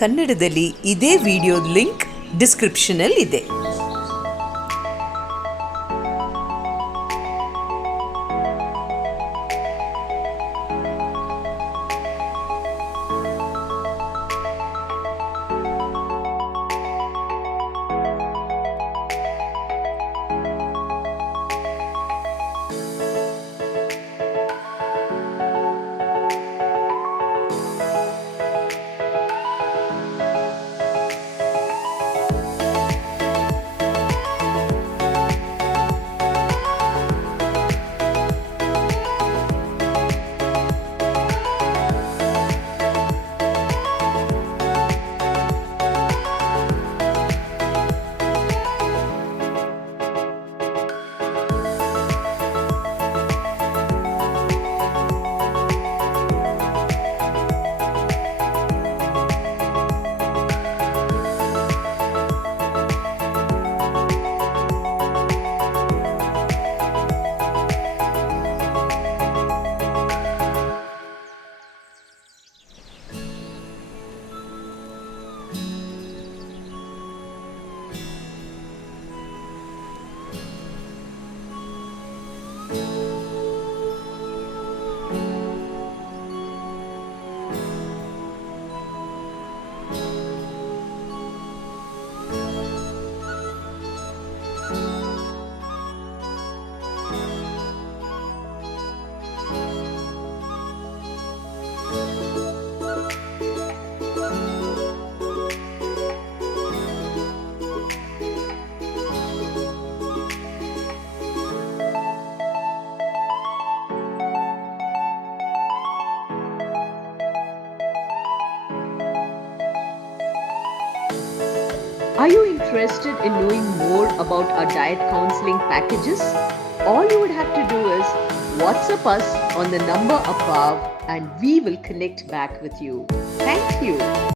ಕನ್ನಡದಲ್ಲಿ ಇದೇ ವಿಡಿಯೋದ link ಡಿಸ್ಕ್ರಿಪ್ಷನಲ್ಲಿದೆ. Are you interested in knowing more about our diet counseling packages? All you would have to do is WhatsApp us on the number above and we will connect back with you. Thank you.